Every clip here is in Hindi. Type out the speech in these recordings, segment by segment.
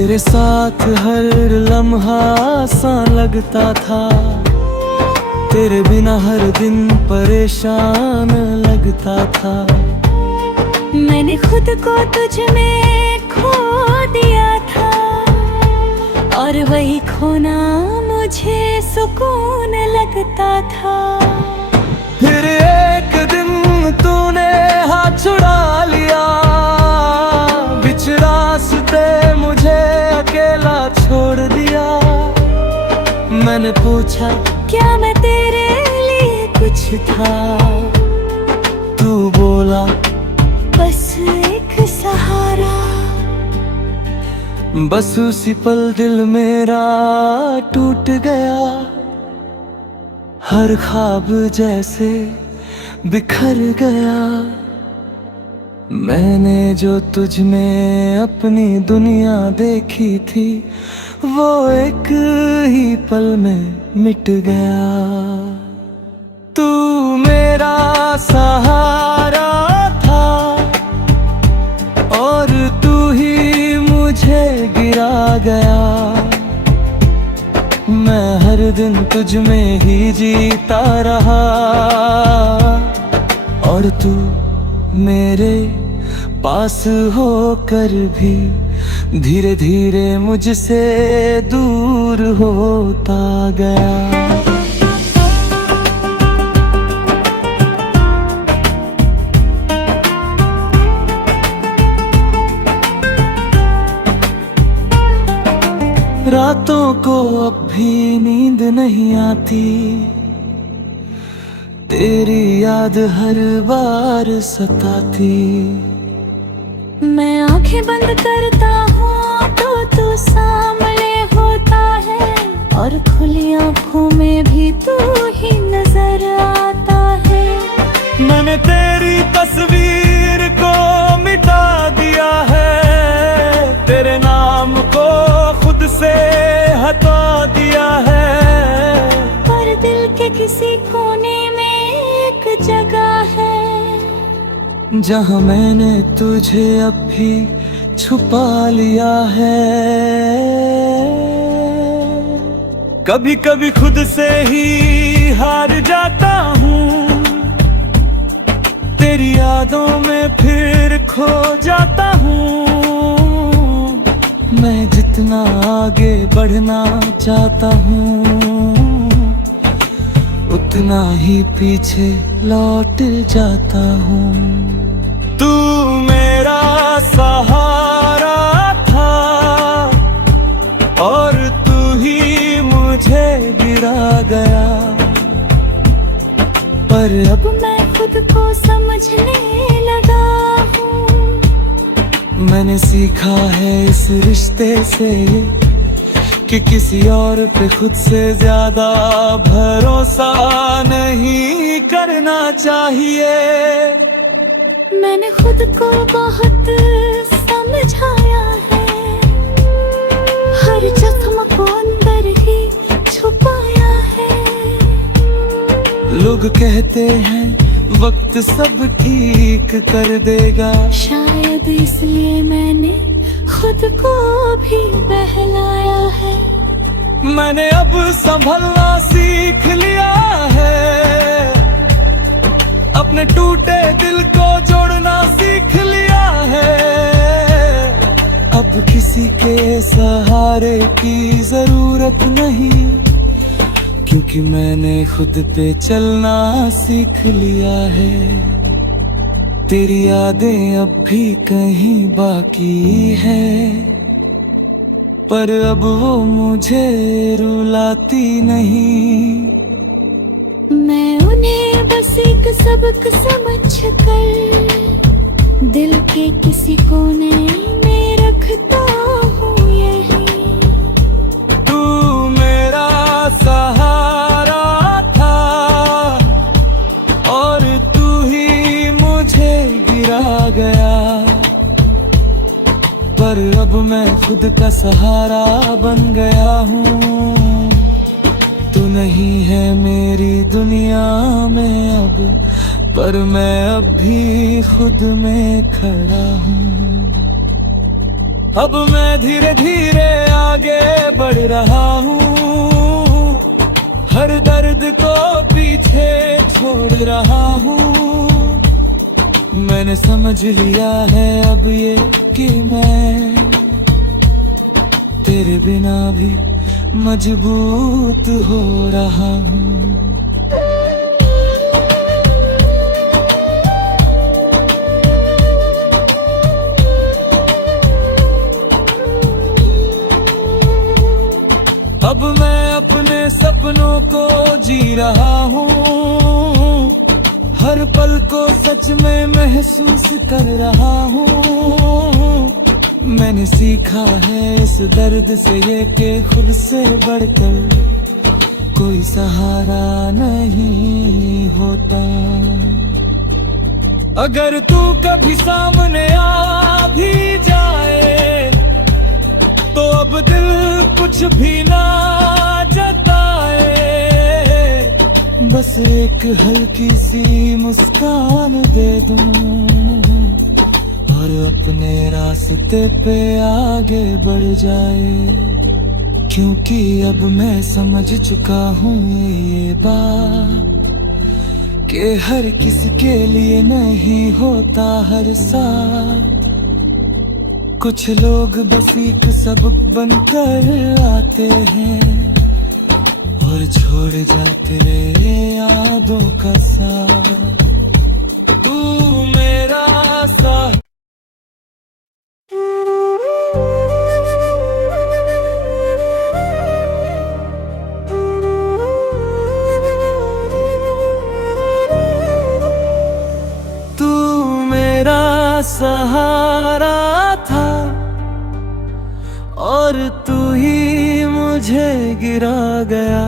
तेरे साथ हर लम्हा सा लगता था, तेरे बिना हर दिन परेशान लगता था। मैंने खुद को तुझ में खो दिया था, और वही खोना मुझे सुकून लगता था। फिर एक दिन तूने हाथ छुड़ा लिया, बीच रास्ते मुझे अकेला छोड़ दिया। मैंने पूछा क्या मैं तेरे लिए कुछ था? तू बोला बस एक सहारा। बस उसी पल दिल मेरा टूट गया, हर ख्वाब जैसे बिखर गया। मैंने जो तुझ में अपनी दुनिया देखी थी, वो एक ही पल में मिट गया। तू मेरा सहारा था, और तू ही मुझे गिरा गया। मैं हर दिन तुझ में ही जीता रहा, और तू मेरे पास होकर भी धीरे धीरे मुझसे दूर होता गया। रातों को अब भी नींद नहीं आती, तेरी याद हर बार सताती। मैं आंखें बंद करता हूँ तो तू सामने होता है, और खुली आंखों में भी तू ही नजर आता है। मैंने तेरी तस्वीर को मिटा दिया है, तेरे नाम को खुद से हटा दिया है। पर दिल के किसी कोने में एक जगह है, जहाँ मैंने तुझे अब भी छुपा लिया है। कभी कभी खुद से ही हार जाता हूँ, तेरी यादों में फिर खो जाता हूँ। मैं जितना आगे बढ़ना चाहता हूँ, उतना ही पीछे लौट जाता हूँ। तू मेरा सहारा था, और तू ही मुझे गिरा गया। पर अब मैं खुद को समझने लगा हूँ। मैंने सीखा है इस रिश्ते से कि किसी और पे खुद से ज्यादा भरोसा नहीं करना चाहिए। मैंने खुद को बहुत समझाया है, हर जख्म को अंदर ही छुपाया है। लोग कहते हैं वक्त सब ठीक कर देगा, शायद इसलिए मैंने खुद को भी बहलाया है। मैंने अब संभलना सीख लिया है, अपने टूटे दिल को जोड़ना सीख लिया है। अब किसी के सहारे की जरूरत नहीं, क्योंकि मैंने खुद पे चलना सीख लिया है। तेरी यादें अब भी कहीं बाकी है, पर अब वो मुझे रुलाती नहीं। मैं उन्हें बस एक सबक समझकर दिल के किसी कोने में रखता हूँ यही। तू मेरा सहारा था, और तू ही मुझे गिरा गया। पर अब मैं खुद का सहारा बन गया हूँ। तू नहीं है मेरी दुनिया में अब, पर मैं अब भी खुद में खड़ा हूँ। अब मैं धीरे धीरे रहा हूँ, हर दर्द को पीछे छोड़ रहा हूँ। मैंने समझ लिया है अब ये कि मैं तेरे बिना भी मजबूत हो रहा हूँ। अब मैं अपने सपनों को जी रहा हूँ, हर पल को सच में महसूस कर रहा हूँ। मैंने सीखा है इस दर्द से ये कि खुद से बढ़कर कोई सहारा नहीं होता। अगर तू कभी सामने आ भी जाए तो अब दिल कुछ भी ना जताए, बस एक हल्की सी मुस्कान दे दूं और अपने रास्ते पे आगे बढ़ जाए। क्योंकि अब मैं समझ चुका हूँ ये बात कि हर किसी के लिए नहीं होता हर साथ। कुछ लोग बस एक सबब बनकर आते हैं और छोड़ जाते मेरे यादों का साथ। तू मेरा साथ सहारा था और तू ही मुझे गिरा गया।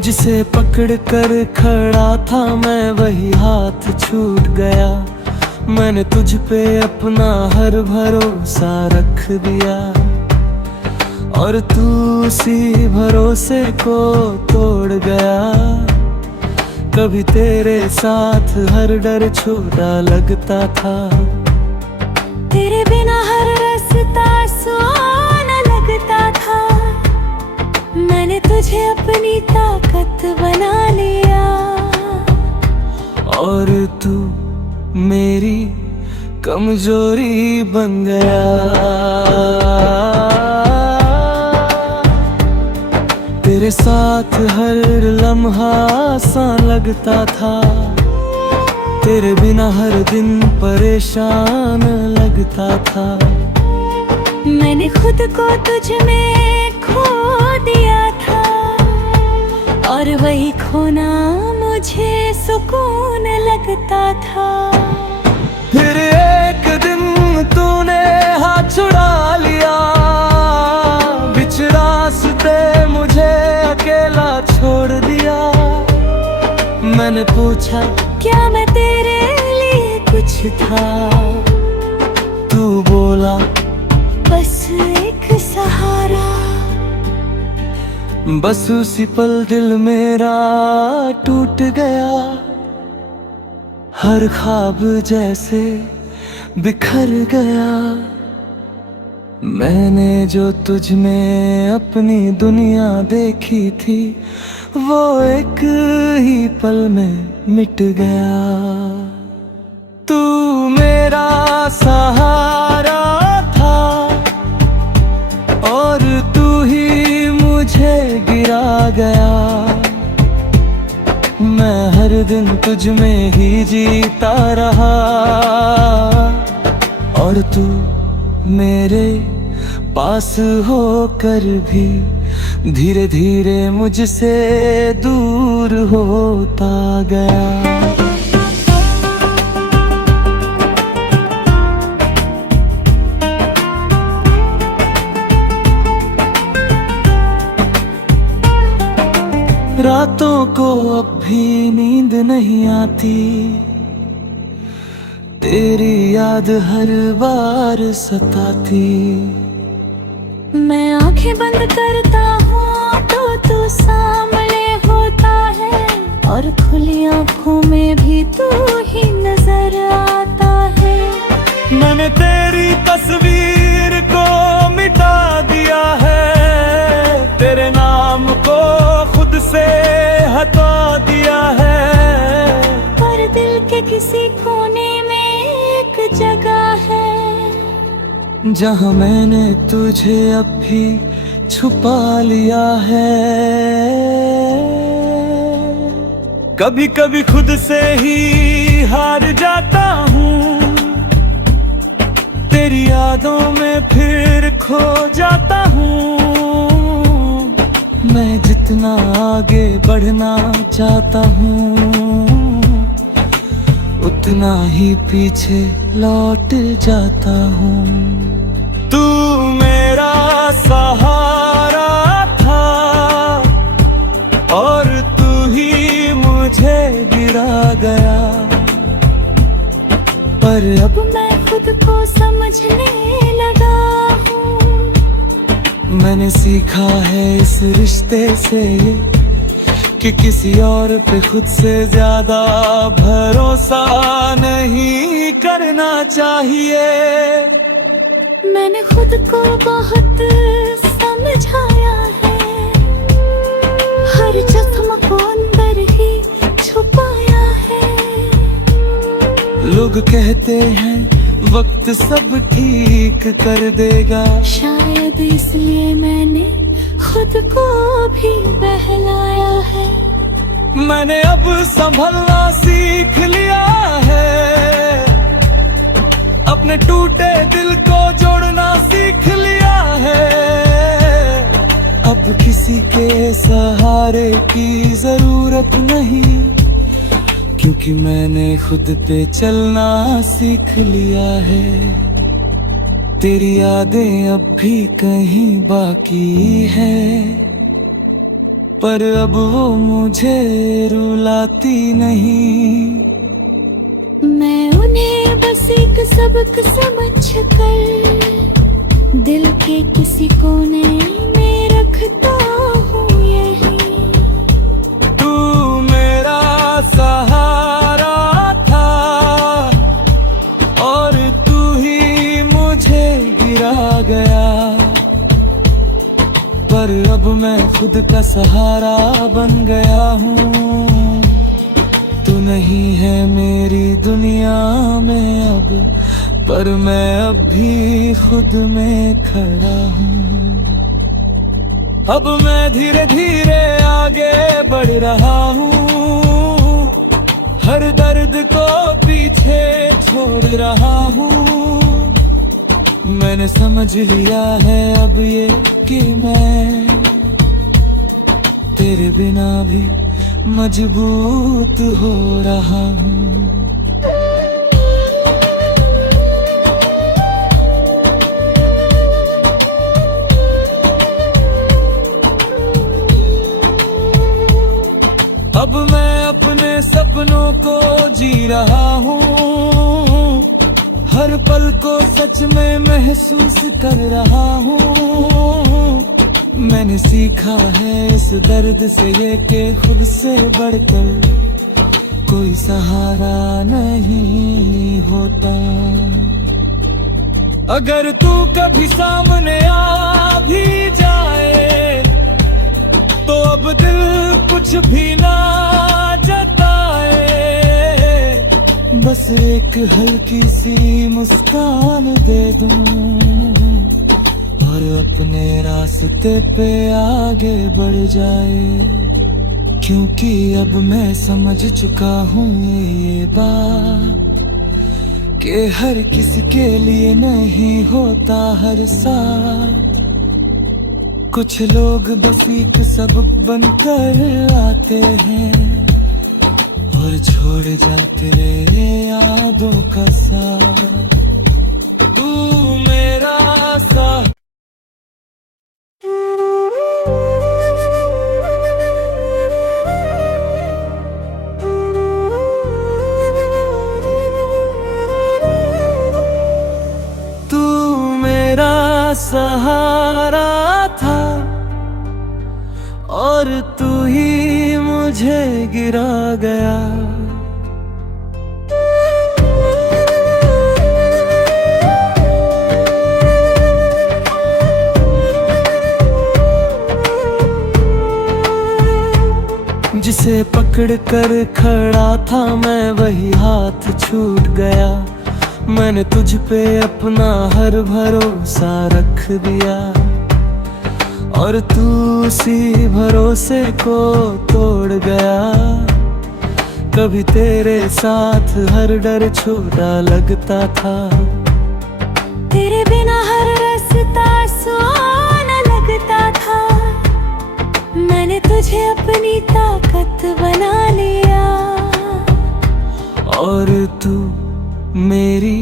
जिसे पकड़ कर खड़ा था मैं वही हाथ छूट गया। मैंने तुझ पे अपना हर भरोसा रख दिया और तू उसी भरोसे को तोड़ गया। कभी तेरे साथ हर डर छोटा लगता था, तेरे बिना हर रास्ता सुहाना लगता था। मैंने तुझे अपनी ताकत बना लिया और तू मेरी कमजोरी बन गया। तेरे साथ हर लम्हा आसान लगता था, तेरे बिना हर दिन परेशान लगता था। मैंने खुद को तुझ में खो दिया था और वही खोना मुझे सुकून लगता था। फिर एक दिन तूने हाथ छुड़ा लिया, बीच रास्ते मुझे अकेला छोड़ दिया। मैंने पूछा क्या मैं तेरे लिए कुछ था, तू बोला बस एक सहारा। बस उसी पल दिल मेरा टूट गया, हर ख्वाब जैसे बिखर गया। मैंने जो तुझ में अपनी दुनिया देखी थी वो एक ही पल में मिट गया। तू मेरा सहारा था और तू ही मुझे गिरा गया। मैं हर दिन तुझ में ही जीता रहा और तू मेरे पास होकर भी धीरे धीरे मुझसे दूर होता गया। रातों को अब भी नींद नहीं आती, तेरी याद हर बार सताती। मैं आंखें बंद करता हूँ तो तू सामने मैंने तेरी तस्वीर को मिटा दिया है, तेरे नाम को खुद से हटा दिया है। पर दिल के किसी कोने में एक जगह है जहाँ मैंने तुझे अब भी छुपा लिया है। कभी कभी खुद से ही हार जाता हूँ, तेरी यादों में फिर खो जाता हूँ। मैं जितना आगे बढ़ना चाहता हूँ, उतना ही पीछे लौट जाता हूँ। तू मेरा सहारा था और तू ही मुझे गिरा गया। पर अब मैं खुद को समझने लगा हूँ, मैंने सीखा है इस रिश्ते से कि किसी और पे खुद से ज्यादा भरोसा नहीं करना चाहिए। मैंने खुद को बहुत समझाया है, हर जख्म को अंदर ही छुपाया है। लोग कहते हैं वक्त सब ठीक कर देगा, शायद इसलिए मैंने खुद को भी बहलाया है। मैंने अब संभलना सीख लिया है, अपने टूटे दिल को जोड़ना सीख लिया है। अब किसी के सहारे की जरूरत नहीं, क्योंकि मैंने खुद पे चलना सीख लिया है। तेरी यादें अब भी कहीं बाकी है, पर अब वो मुझे रुलाती नहीं। मैं उन्हें बस एक सबक समझ कर दिल के किसी कोने में रखता हूँ यही। तू मेरा सहारा था और तू ही मुझे गिरा गया। पर अब मैं खुद का सहारा बन गया हूँ, तू नहीं है मेरी दुनिया में अब, पर मैं अब भी खुद में खड़ा हूँ। अब मैं धीरे धीरे आगे बढ़ रहा हूँ, हर दर्द को पीछे छोड़ रहा हूँ। मैंने समझ लिया है अब ये कि मैं तेरे बिना भी मजबूत हो रहा हूँ। अब मैं अपने सपनों को जी रहा हूँ, हर पल को सच में महसूस कर रहा हूँ। मैंने सीखा है इस दर्द से ये कि खुद से बढ़कर कोई सहारा नहीं होता। अगर तू कभी सामने आ भी जाए तो अब दिल कुछ भी ना जताए, बस एक हल्की सी मुस्कान दे दूं और अपने रास्ते पे आगे बढ़ जाए। क्योंकि अब मैं समझ चुका हूँ ये बात कि हर किसी के लिए नहीं होता हर साथ। कुछ लोग बस एक सबब बनकर आते हैं और छोड़ जाते यादों का साथ। तू मेरा साथ सहारा था और तू ही मुझे गिरा गया। जिसे पकड़ कर खड़ा था मैं वही हाथ छूट गया। मैंने तुझ पे अपना हर भरोसा रख दिया और तू उसी भरोसे को तोड़ गया। कभी तेरे साथ हर डर छोटा लगता था, तेरे बिना हर रास्ता सुहाना लगता था। मैंने तुझे अपनी ताकत बना लिया और तू मेरी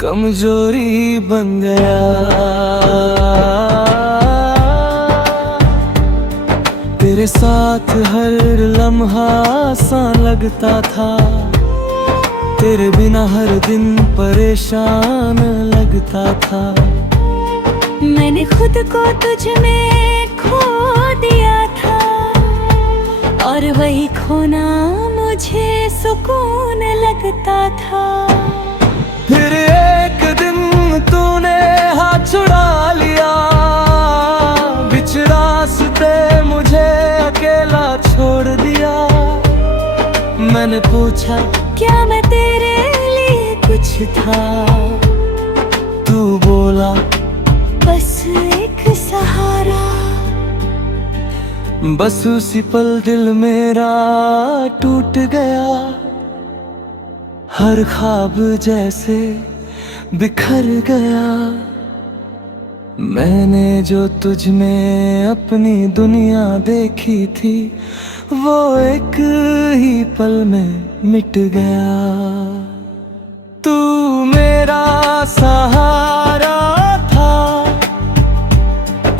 कमजोरी बन गया। तेरे साथ हर लम्हा आसान लगता था, तेरे बिना हर दिन परेशान लगता था। मैंने खुद को तुझ में खो दिया था और वही खोना मुझे सुकून लगता था। फिर एक दिन तूने हाथ छुड़ा लिया, बीच रास्ते मुझे अकेला छोड़ दिया। मैंने पूछा क्या मैं तेरे लिए कुछ था, तू बोला बस एक सहारा। बस उसी पल दिल मेरा टूट गया, हर ख्वाब जैसे बिखर गया। मैंने जो तुझ में अपनी दुनिया देखी थी वो एक ही पल में मिट गया। तू मेरा सहारा था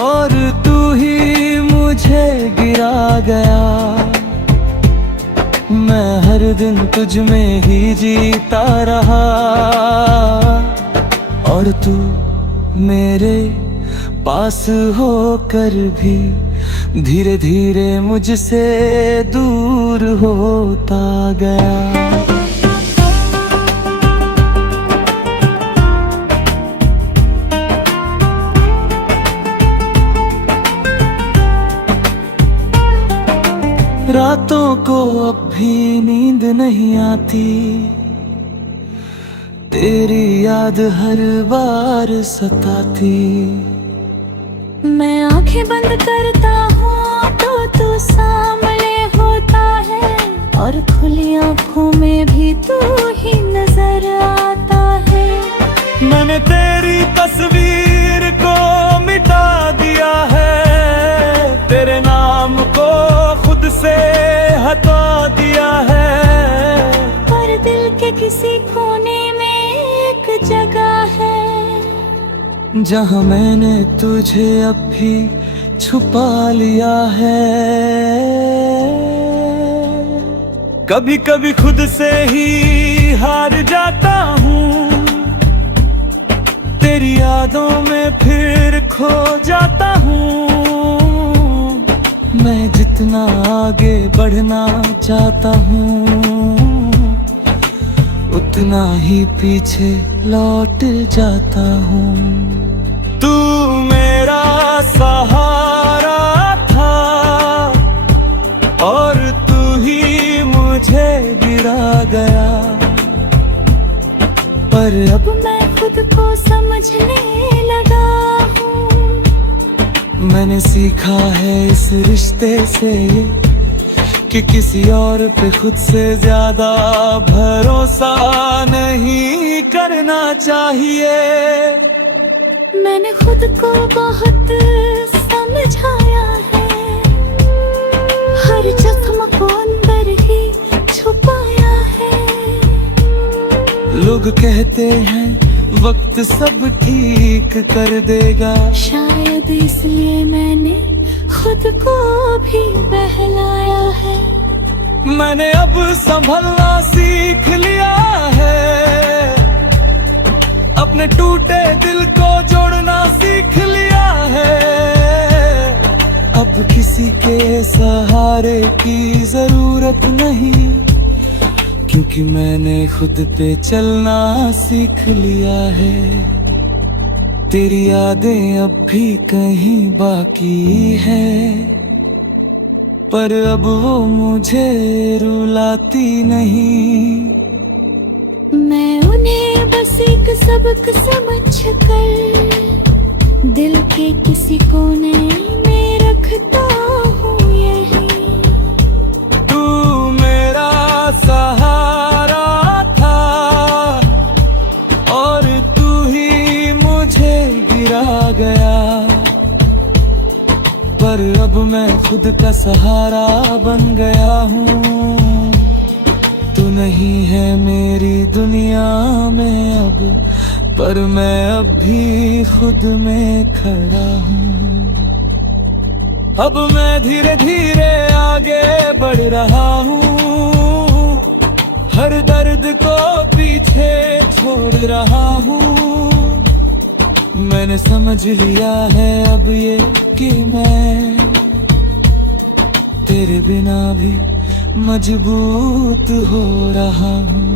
और तू ही मुझे गिरा गया। मैं हर दिन तुझ में ही जीता रहा और तू मेरे पास होकर भी धीरे धीरे मुझसे दूर होता गया। रातों को अब भी नींद नहीं आती, तेरी याद हर बार सताती। मैं आंखें बंद करता हूँ तो तू सामने होता है और खुली आंखों में भी तू ही नजर आता है। मैंने तेरी तस्वीर को मिटा दिया है, तेरे नाम को खुद से हटा दिया है। पर दिल के किसी कोने में एक जगह है जहाँ मैंने तुझे अब भी छुपा लिया है। कभी कभी खुद से ही हार जाता हूँ, तेरी यादों में फिर खो जाता हूँ। मैं जितना आगे बढ़ना चाहता हूँ उतना ही पीछे लौट जाता हूँ। तू मेरा सहारा था और तू ही मुझे गिरा गया। पर अब मैं खुद को समझने लगा हूँ, मैंने सीखा है इस रिश्ते से कि किसी और पे खुद से ज्यादा भरोसा नहीं करना चाहिए। मैंने खुद को बहुत समझाया है, हर जख्म को अंदर ही छुपाया है। लोग कहते हैं वक्त सब ठीक कर देगा, शायद इसलिए मैंने खुद को भी बहलाया है। मैंने अब संभलना सीख लिया है, अपने टूटे दिल को जोड़ना सीख लिया है। अब किसी के सहारे की जरूरत नहीं, क्योंकि मैंने खुद पे चलना सीख लिया है। तेरी यादें अब भी कहीं बाकी है, पर अब वो मुझे रुलाती नहीं। मैं उन्हें बस एक सबक समझ कर दिल के किसी कोने में रखता हूँ यही। तू मेरा सहारा था और तू ही मुझे गिरा गया, पर अब मैं खुद का सहारा बन गया हूँ। तू नहीं है मेरी दुनिया में अब, पर मैं अब भी खुद में खड़ा हूँ। अब मैं धीरे धीरे आगे बढ़ रहा हूँ, हर दर्द को पीछे छोड़ रहा हूँ। मैंने समझ लिया है अब ये कि मैं तेरे बिना भी मजबूत हो रहा हूँ।